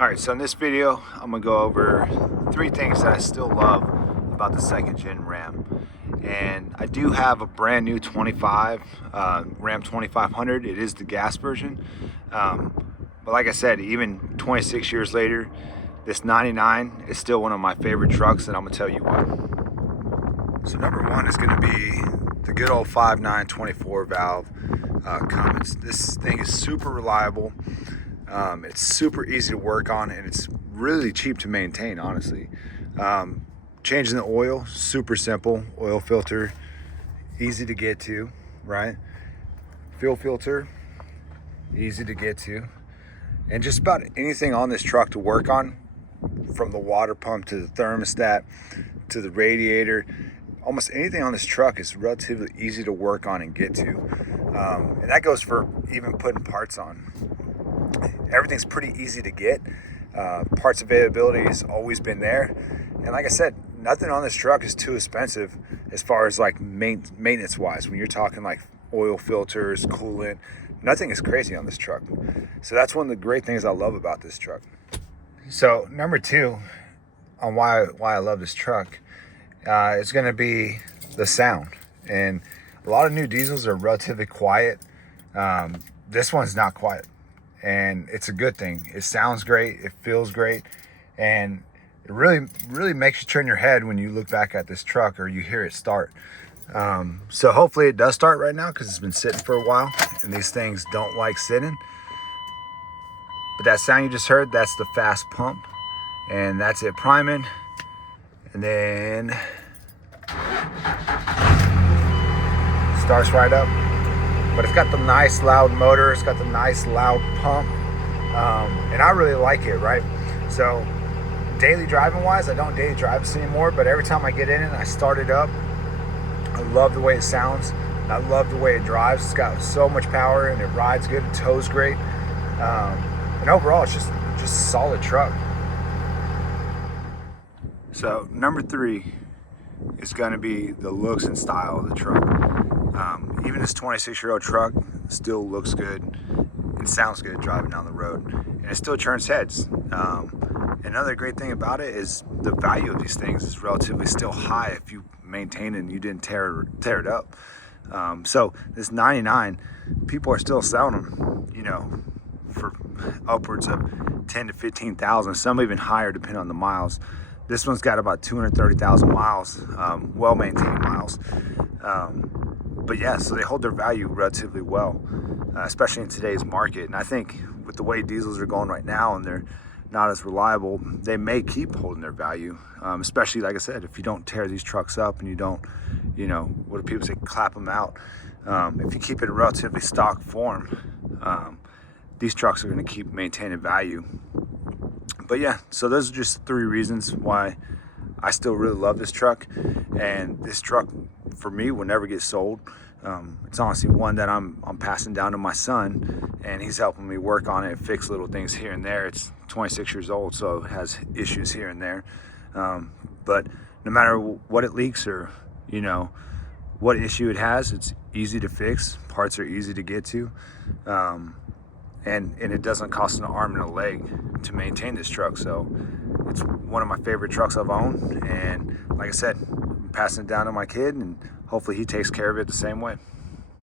Alright, so in this video, I'm going to go over 3 things that I still love about the 2nd gen Ram. And I do have a brand new 25, Ram 2500. It is the gas version. But like I said, even 26 years later, this 99 is still one of my favorite trucks, and I'm going to tell you why. So number 1 is going to be the good old 5.9 24 valve Cummins. This thing is super reliable. It's super easy to work on, and it's really cheap to maintain, honestly. Changing the oil, super simple. Oil filter, easy to get to, right? Fuel filter, easy to get to. And just about anything on this truck to work on, from the water pump to the thermostat to the radiator, almost anything on this truck is relatively easy to work on and get to. And that goes for even putting parts on. Everything's pretty easy to get. Parts availability has always been there. And like I said, nothing on this truck is too expensive as far as like maintenance wise. When you're talking like oil filters, coolant, nothing is crazy on this truck. So that's one of the great things I love about this truck. So number 2 on why I love this truck is going to be the sound. And a lot of new diesels are relatively quiet. This one's not quiet, and it's a good thing. It sounds great, it feels great, and it really makes you turn your head when you look back at this truck or you hear it start. So hopefully it does start right now, because it's been sitting for a while, and these things don't like sitting. But that sound you just heard, that's the fast pump, and that's it priming. And then starts right up. But it's got the nice loud motor, it's got the nice loud pump, and I really like it, right? So daily driving wise, I don't daily drive this anymore, but every time I get in it and I start it up, I love the way it sounds, and I love the way it drives. It's got so much power, and it rides good, it tows great, and overall it's just a solid truck. So number 3 is going to be the looks and style of the truck. Even this 26-year-old truck still looks good and sounds good driving down the road, and it still turns heads. Another great thing about it is the value of these things is relatively still high if you maintain it and you didn't tear it up. So this 99, people are still selling them, for upwards of 10 to 15,000, some even higher depending on the miles. This one's got about 230,000 miles, well-maintained miles. But yeah, so they hold their value relatively well, especially in today's market. And I think with the way diesels are going right now, and they're not as reliable, they may keep holding their value, especially, like I said, if you don't tear these trucks up and you don't, what do people say, clap them out. If you keep it in relatively stock form, these trucks are going to keep maintaining value. But yeah, so those are just 3 reasons why I still really love this truck. And this truck, for me, will never get sold. It's honestly one that I'm passing down to my son, and he's helping me work on it and fix little things here and there. It's 26 years old, so it has issues here and there. But no matter what it leaks or, what issue it has, it's easy to fix. Parts are easy to get to. And it doesn't cost an arm and a leg to maintain this truck. So it's one of my favorite trucks I've owned, and like I said, I'm passing it down to my kid, and hopefully he takes care of it the same way.